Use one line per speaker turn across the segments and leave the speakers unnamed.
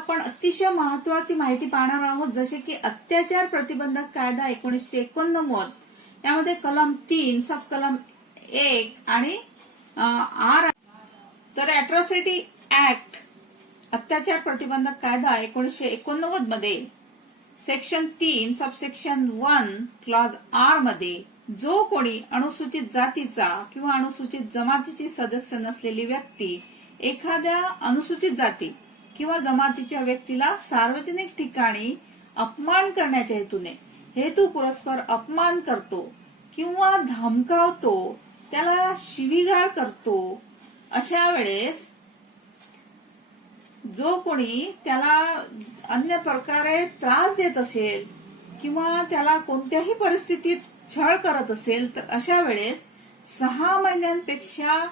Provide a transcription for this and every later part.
आपण अतिशय महत्वाची माहिती पाहणार आहोत जसे की अत्याचार प्रतिबंधक कायदा एकोणीसशे एकोणनव्वद यामध्ये कलम तीन सब कलम एक आणि आर तर अॅट्रॉसिटी ऍक्ट अत्याचार प्रतिबंधक कायदा एकोणीसशे एकोणनव्वदमध्ये सेक्शन तीन सबसेक्शन वन क्लॉज आरमध्ये जो कोणी अनुसूचित जातीचा किंवा अनुसूचित जमातीची सदस्य नसलेली व्यक्ती एखाद्या अनुसूचित जाती किंवा जमातीच्या व्यक्तीला सार्वजनिक ठिकाणी अपमान करण्याच्या हेतूने. हेतू पुरस्पर अपमान करतो किंवा धमकावतो त्याला शिवीगाळ करतो. अशा वेळेस जो कोणी त्याला अन्य प्रकारे त्रास देत असेल किंवा त्याला कोणत्याही परिस्थितीत छळ करत असेल तर अशा वेळेस सहा महिन्यांपेक्षा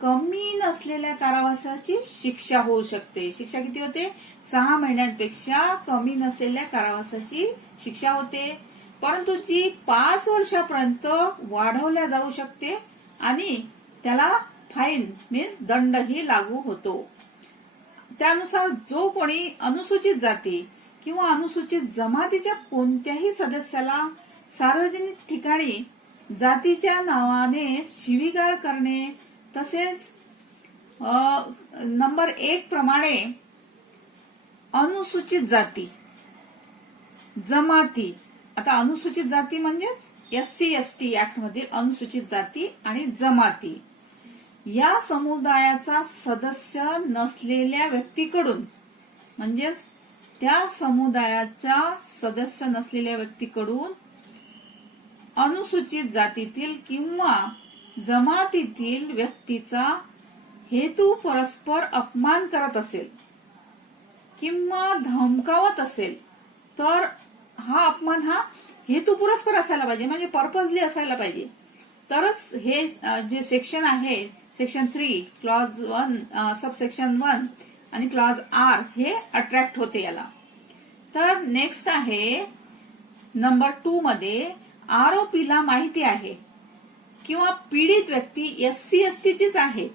कमी नसलेल्या कारावासाची शिक्षा होऊ शकते. शिक्षा किती होते? सहा महिन्यांपेक्षा कमी नसलेल्या कारावासाची शिक्षा होते. परंतु जी पाच वर्षापर्यंत वाढवल्या जाऊ शकते आणि त्याला फाईन मीन्स दंडही लागू होतो. त्यानुसार जो कोणी अनुसूचित जाती किंवा अनुसूचित जमातीच्या कोणत्याही सदस्याला सार्वजनिक ठिकाणी जातीच्या नावाने शिवीगाळ करणे तसेच नंबर एक प्रमाणे अनुसूचित जाती जमाती. आता अनुसूचित जाती म्हणजेच S C S T act मधील अनुसूचित जाती आणि जमाती. या समुदायाचा सदस्य नसलेल्या व्यक्तीकडून म्हणजेच त्या समुदायाचा सदस्य नसलेल्या व्यक्तीकडून अनुसूचित जातीतील किंवा जमातीतील व्यक्तीचा हेतू परस्पर अपमान करत असेल किंवा धमकावत असेल तर हा अपमान हा हेतू पुरस्पर असायला पाहिजे म्हणजे पर्पजली असायला पाहिजे. तरच हे जे सेक्शन आहे section three clause one sub section one आणि क्लॉज आर हे अट्रॅक्ट होते याला. तर नेक्स्ट आहे नंबर टू मध्ये आरोपीला माहिती आहे. किंवा पीडित व्यक्ती एस सी एस टीचीच आहे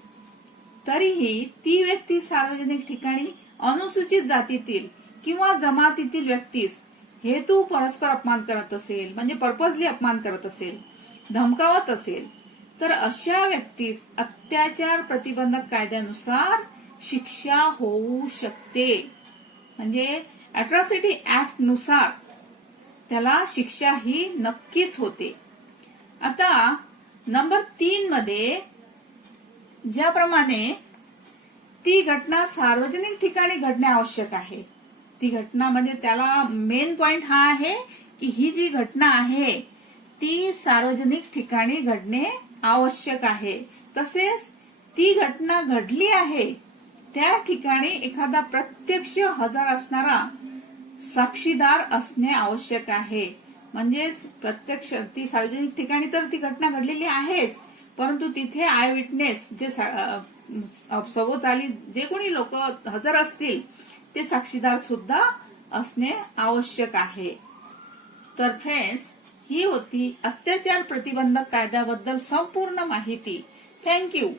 तरीही ती व्यक्ती सार्वजनिक ठिकाणी अनुसूचित जातीतील किंवा जमातीतील व्यक्तीस हेतू परस्पर अपमान करत असेल म्हणजे पर्पजली अपमान करत असेल धमकावत असेल तर अशा व्यक्तीस अत्याचार प्रतिबंधक कायद्यानुसार शिक्षा होऊ शकते. म्हणजे अट्रॉसिटी ऍक्टनुसार त्याला शिक्षा ही नक्कीच होते. आता नंबर तीन मध्ये ज्याप्रमाणे ती घटना सार्वजनिक ठिकाणी घडणे आवश्यक आहे. ती घटना म्हणजे त्याला मेन पॉइंट हा आहे की ही जी घटना आहे ती सार्वजनिक ठिकाणी घडणे आवश्यक आहे. तसेच ती घटना घडली आहे त्या ठिकाणी एखादा प्रत्यक्ष हजर असणारा साक्षीदार असणे आवश्यक आहे. म्हणजेच प्रत्यक्ष ती सार्वजनिक ठिकाणी तर ती घटना घडलेली आहेच परंतु तिथे आय विटनेस जे सभोवताली जे कोणी लोक हजर असतील ते साक्षीदार सुद्धा असणे आवश्यक आहे. तर फ्रेंड्स ही होती अत्याचार प्रतिबंधक कायद्याबद्दल संपूर्ण माहिती. थँक्यू